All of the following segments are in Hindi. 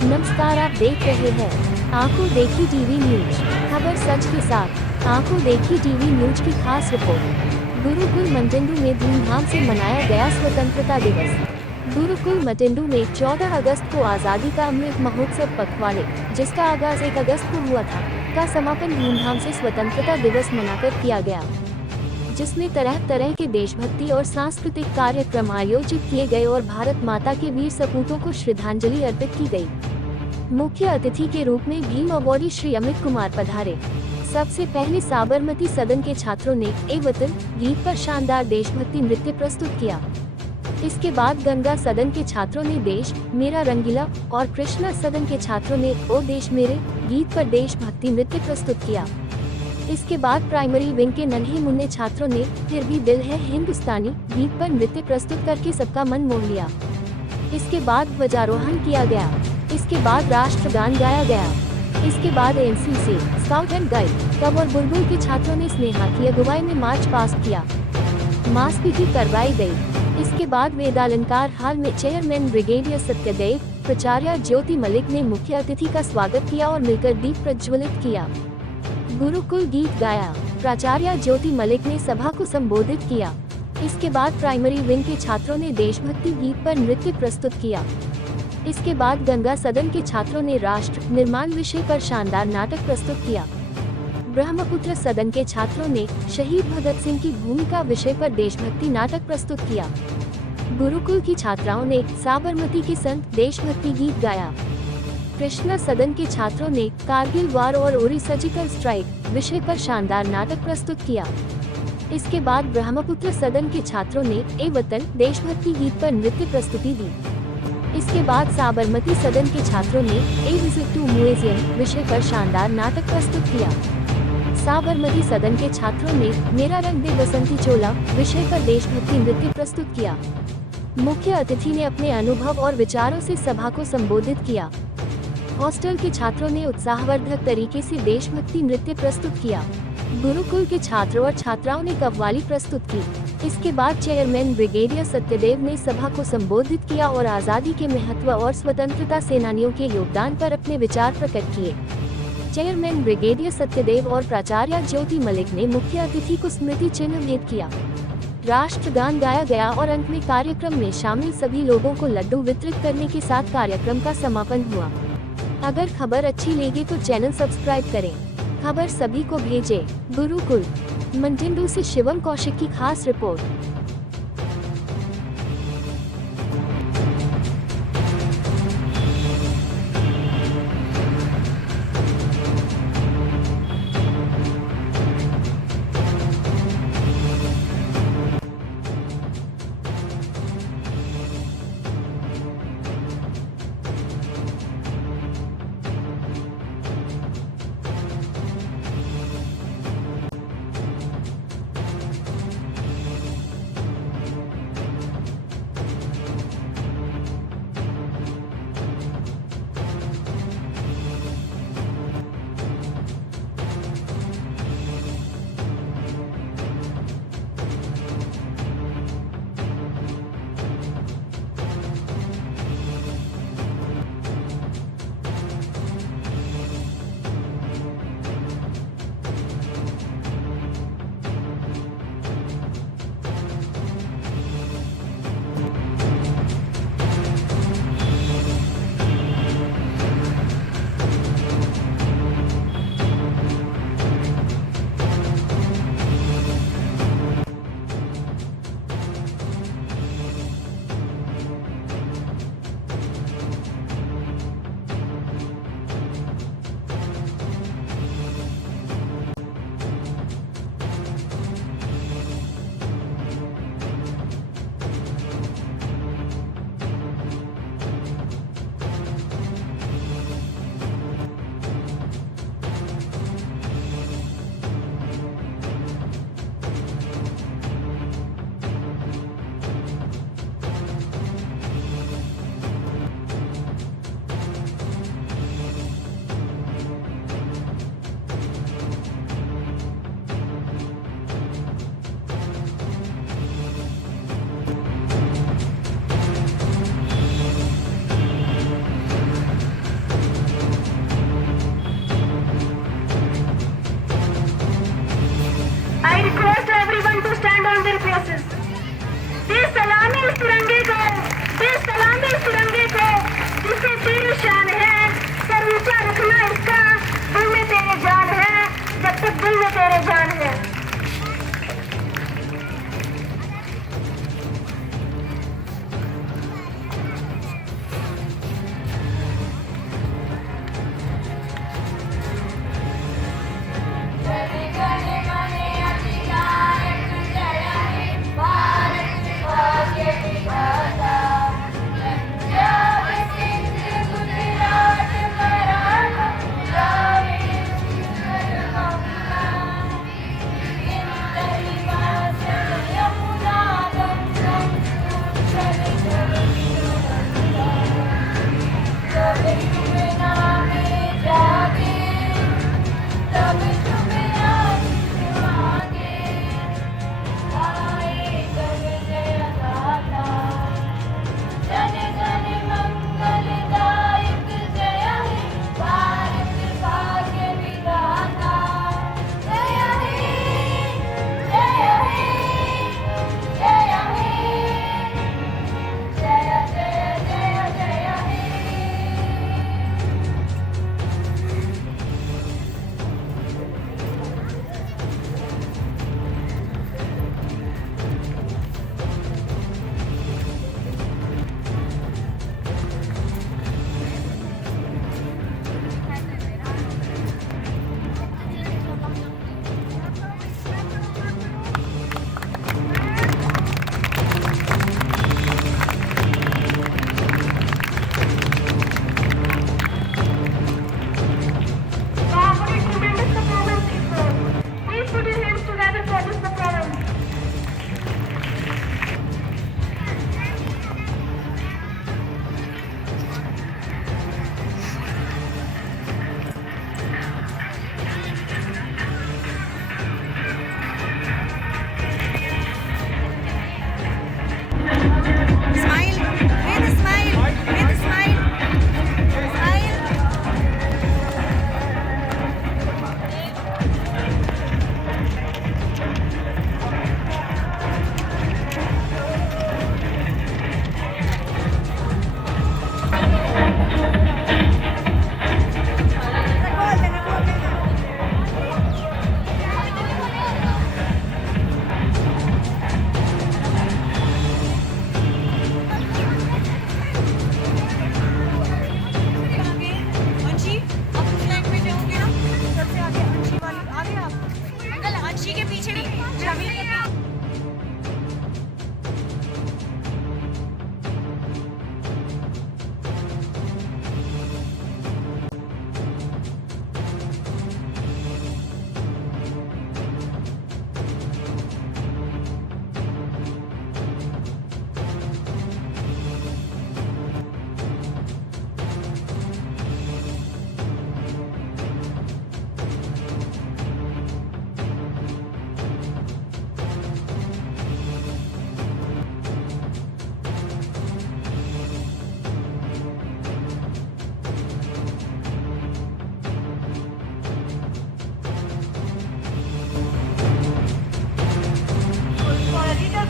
नमस्कार, आप देख रहे हैं आंखों देखी टीवी न्यूज। खबर सच के साथ। आंखों देखी टीवी न्यूज की खास रिपोर्ट। गुरुकुल मटेंडू में धूमधाम से मनाया गया स्वतंत्रता दिवस। गुरुकुल मटेंडू में 14 अगस्त को आज़ादी का अमृत महोत्सव पखवाड़े, जिसका आगाज 1 अगस्त को हुआ था, का समापन धूमधाम से स्वतंत्रता दिवस मनाकर किया गया, जिसमें तरह तरह के देशभक्ति और सांस्कृतिक कार्यक्रम आयोजित किए गए और भारत माता के वीर सपूतों को श्रद्धांजलि अर्पित की गई। मुख्य अतिथि के रूप में भीम अवॉर्डी श्री अमित कुमार पधारे। सबसे पहले साबरमती सदन के छात्रों ने ए वतन गीत पर शानदार देशभक्ति नृत्य प्रस्तुत किया। इसके बाद गंगा सदन के छात्रों ने देश मेरा रंगीला और कृष्णा सदन के छात्रों ने ओ देश मेरे गीत पर देशभक्ति नृत्य प्रस्तुत किया। इसके बाद प्राइमरी विंग के नन्हे मुन्ने छात्रों ने फिर भी दिल है हिंदुस्तानी गीत पर नृत्य प्रस्तुत करके सबका मन मोह लिया। इसके बाद ध्वजारोहण किया गया। इसके बाद राष्ट्रगान गाया गया। इसके बाद एनसीसी, स्काउट एंड गाइड, कब और बुलबुल के छात्रों ने स्नेहा की अगुवाई में मार्च पास्ट किया। मास पीटी करवाई गई। इसके बाद वेदालंकार हाल में चेयरमैन ब्रिगेडियर सत्यदेव, प्राचार्य ज्योति मलिक ने मुख्य अतिथि का स्वागत किया और मिलकर दीप प्रज्वलित किया। गुरुकुल गीत गाया। प्राचार्य ज्योति मलिक ने सभा को संबोधित किया। इसके बाद प्राइमरी विंग के छात्रों ने देशभक्ति गीत पर नृत्य प्रस्तुत किया। इसके बाद गंगा सदन के छात्रों ने राष्ट्र निर्माण विषय पर शानदार नाटक प्रस्तुत किया। ब्रह्मपुत्र सदन के छात्रों ने शहीद भगत सिंह की भूमिका विषय पर देशभक्ति नाटक प्रस्तुत किया। गुरुकुल की छात्राओं ने साबरमती के संत देशभक्ति गीत गाया। कृष्णा सदन के छात्रों ने कारगिल वार और उरी सर्जिकल स्ट्राइक विषय पर शानदार नाटक प्रस्तुत किया। इसके बाद ब्रह्मपुत्र सदन के छात्रों ने ए वतन देशभक्ति गीत पर नृत्य प्रस्तुति दी। इसके बाद साबरमती सदन के छात्रों ने ए विजिट टू म्यूजियम विषय पर शानदार नाटक प्रस्तुत किया। साबरमती सदन के छात्रों ने मेरा रंग दे बसंती चोला विषय पर देशभक्ति नृत्य प्रस्तुत किया। मुख्य अतिथि ने अपने अनुभव और विचारों से सभा को संबोधित किया। हॉस्टल के छात्रों ने उत्साहवर्धक तरीके से देशभक्ति नृत्य प्रस्तुत किया। गुरुकुल के छात्रों और छात्राओं ने कव्वाली प्रस्तुत की। इसके बाद चेयरमैन ब्रिगेडियर सत्यदेव ने सभा को संबोधित किया और आज़ादी के महत्व और स्वतंत्रता सेनानियों के योगदान पर अपने विचार प्रकट किए। चेयरमैन ब्रिगेडियर सत्यदेव और प्राचार्य ज्योति मलिक ने मुख्य अतिथि को स्मृति चिन्ह भेंट किया। राष्ट्रगान गाया गया और अंत में कार्यक्रम में शामिल सभी लोगों को लड्डू वितरित करने के साथ कार्यक्रम का समापन हुआ। अगर खबर अच्छी लगे तो चैनल सब्सक्राइब करें। खबर सभी को भेजें। गुरुकुल मटेंडू से शिवम कौशिक की खास report.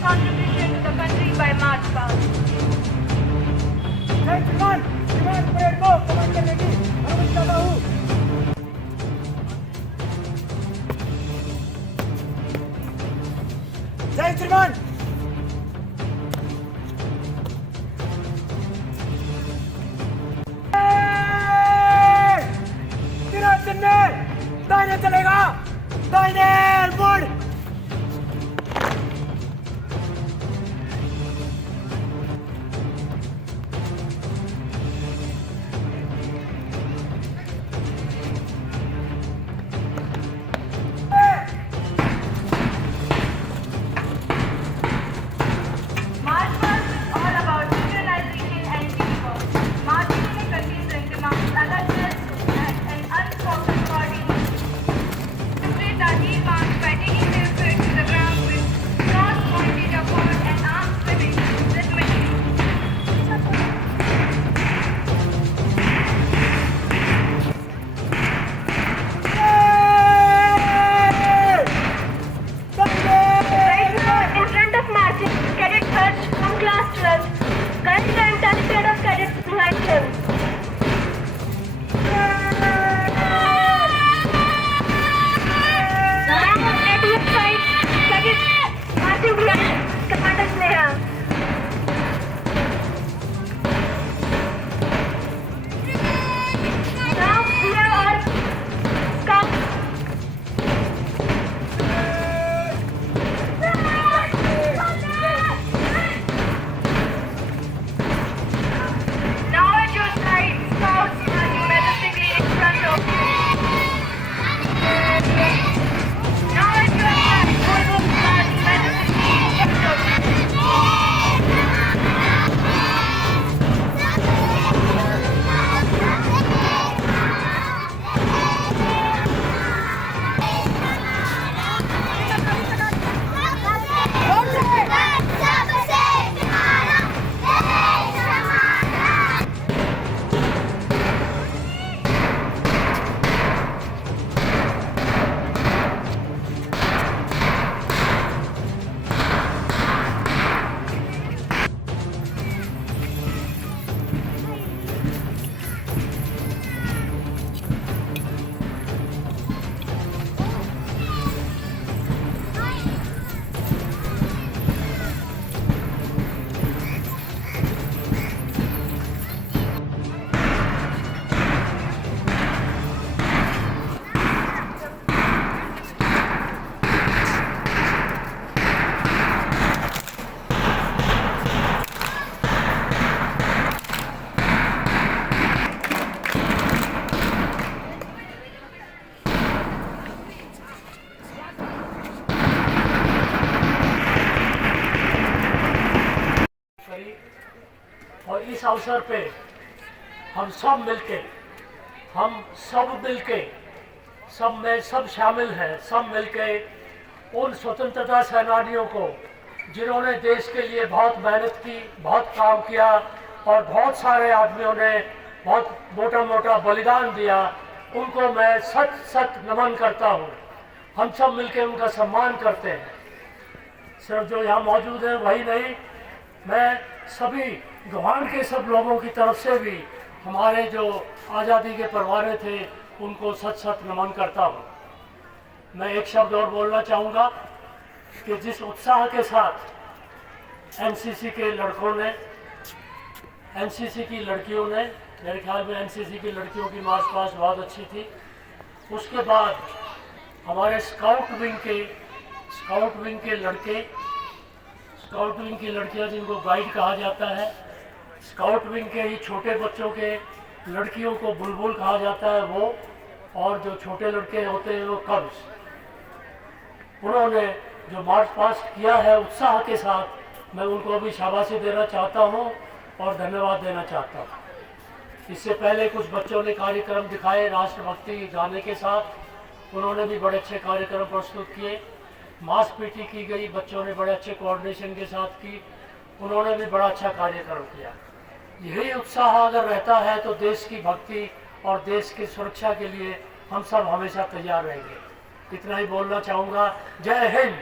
contribution to the country by March past. जय श्रीमान परेड को कमांड करने की अनुमति चाहता हूँ। जय श्रीमान। दाहिने चलेगा, दाहिने मुड़। He अवसर पे हम सब मिलके सब में सब शामिल हैं, सब मिलके उन स्वतंत्रता सेनानियों को जिन्होंने देश के लिए बहुत मेहनत की, बहुत काम किया और बहुत सारे आदमियों ने बहुत मोटा मोटा बलिदान दिया, उनको मैं सच सच नमन करता हूँ। हम सब मिलके उनका सम्मान करते हैं। सिर्फ जो यहाँ मौजूद हैं वही नहीं, मैं सभी गवान के सब लोगों की तरफ से भी हमारे जो आज़ादी के परवाने थे उनको सच सच नमन करता हूँ। मैं एक शब्द और बोलना चाहूँगा कि जिस उत्साह के साथ एनसीसी के लड़कों ने, एनसीसी की लड़कियों ने, मेरे ख्याल में एनसीसी की लड़कियों की मार्च पास्ट बहुत अच्छी थी। उसके बाद हमारे स्काउट विंग के लड़के, स्काउट विंग की लड़कियां जिनको गाइड कहा जाता है, स्काउट विंग के ही छोटे बच्चों के लड़कियों को बुलबुल कहा जाता है वो, और जो छोटे लड़के होते हैं वो कब्स। उन्होंने जो मार्च पास्ट किया है उत्साह के साथ, मैं उनको भी शाबाशी देना चाहता हूँ और धन्यवाद देना चाहता हूँ। इससे पहले कुछ बच्चों ने कार्यक्रम दिखाए राष्ट्रभक्ति गाने के साथ, उन्होंने भी बड़े अच्छे कार्यक्रम प्रस्तुत किए। मास पीटी की गई, बच्चों ने बड़े अच्छे कोऑर्डिनेशन के साथ की, उन्होंने भी बड़ा अच्छा कार्यक्रम किया। यही उत्साह अगर रहता है तो देश की भक्ति और देश की सुरक्षा के लिए हम सब हमेशा तैयार रहेंगे। इतना ही बोलना चाहूँगा। जय हिंद।